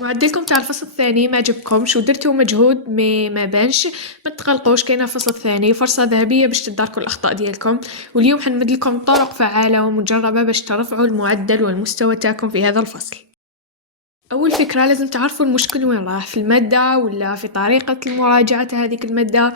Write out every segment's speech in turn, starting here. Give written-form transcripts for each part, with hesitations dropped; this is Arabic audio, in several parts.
معدلكم تاع الفصل الثاني ما عجبكمش ودرتوا مجهود ما بانش، ما تقلقوش، كاينه الفصل الثاني فرصه ذهبيه باش تداركوا الاخطاء ديالكم. واليوم حنمد لكم طرق فعاله ومجربه باش ترفعوا المعدل والمستوى تاعكم في هذا الفصل. اول فكره لازم تعرفوا المشكل وين راه، في الماده ولا في طريقه المراجعه هذيك الماده.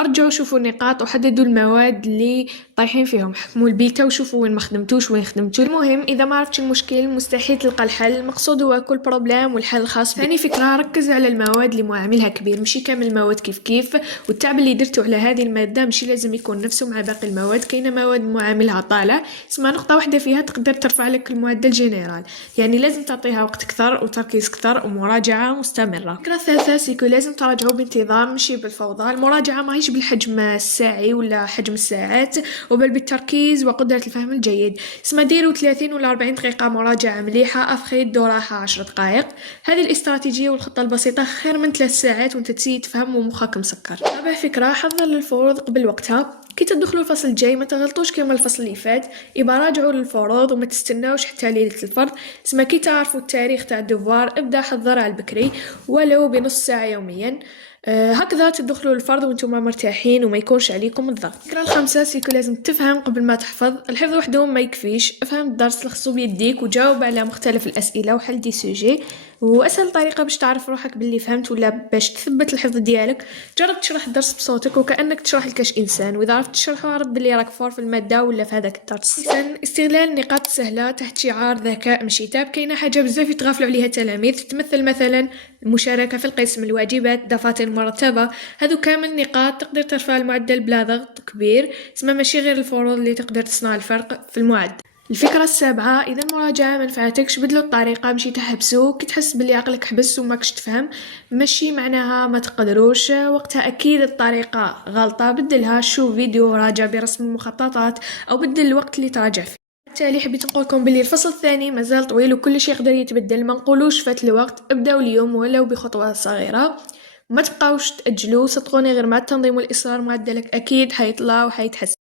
ارجعوا شوفوا النقاط وحددوا المواد اللي طايحين فيهم، حكموا البيتا وشوفوا وين ما خدمتوش وين خدمتوا. المهم اذا ما عرفتش المشكل مستحيل تلقى الحل، المقصود هو كل بروبليم والحل الخاص بك. ثاني فكره ركز على المواد اللي معاملها كبير، ماشي كامل المواد كيف والتعب اللي درتو على هذه الماده ماشي لازم يكون نفسه مع باقي المواد. كاينه مواد معاملها طالع، اسمع نقطه واحده فيها تقدر ترفع لك المعدل جينيرال، يعني لازم تعطيها وقت كثر وتركيز كثر ومراجعه مستمره. الفكره الثالثه سيكو لازم تراجعوا بانتظام ماشي بالفوضى. المراجعه ماهيش بالحجم الساعي ولا حجم الساعات، وبل بالتركيز وقدرة الفهم الجيد. اسمع ديروا 30 ولا 40 دقيقة مراجعة مليحة، أفخيد راحة 10 دقائق. هذه الاستراتيجية والخطة البسيطة خير من 3 ساعات وانت تسي تفهم ومخك مسكر. رابع فكرة حضر للفروض قبل وقتها، كي تدخلوا الفصل الجاي ما تغلطوش كما الفصل اللي فات، يبقى راجعوا للفروض وما تستناوش حتى ليلة الفرض. اسمع كي تعرفوا التاريخ تاع الدوار ابدا حضر على البكري ولو بنص ساعة يوميا. هكذا تدخلوا الفرض وانتم مرتاحين وما يكونش عليكم الضغط. الفكرة الخامسة سيكو لازم تفهم قبل ما تحفظ، الحفظ وحده ما يكفيش، افهم الدرس لخصو بيديك وجاوب على مختلف الأسئلة وحل دي سوجي. واسهل طريقة باش تعرف روحك باللي فهمت ولا باش تثبت الحفظ ديالك، جرب تشرح الدرس بصوتك وكأنك تشرح لكاش انسان، واذا عرفت تشرحه عرض باللي راك فور في المادة ولا في هذاك الدرس. استغلال النقاط السهلة تحت شعار ذكاء ماشي تاب. كاينه حاجة بزاف يتغافلوا عليها التلاميذ، تتمثل مثلا المشاركة في القسم، الواجبات، دفاتر مرتبة. هذو كامل نقاط تقدر ترفع المعدل بلا ضغط كبير، اسمها ماشي غير الفروض اللي تقدر تصنع الفرق في المعدل. الفكرة السابعة إذا المراجعة منفعتكش بدلوا الطريقة، ماشي تحبسوا كي تحس بلي عقلك حبس وماكش تفهم، ماشي معناها ما تقدروش، وقتها أكيد الطريقة غلطة، بدلها، شوف فيديو راجع برسم المخططات أو بدل الوقت اللي تراجع فيه. بالتالي حبيت نقولكم بلي الفصل الثاني مازال طويل وكل شيء يقدر يتبدل، ما نقولوش فات الوقت، ابداو اليوم ولو بخطوة صغيرة، ما تبقاوش تأجلوا، صدقوني غير مع التنظيم والإصرار معدلك أكيد حيطلع وحيتحسن.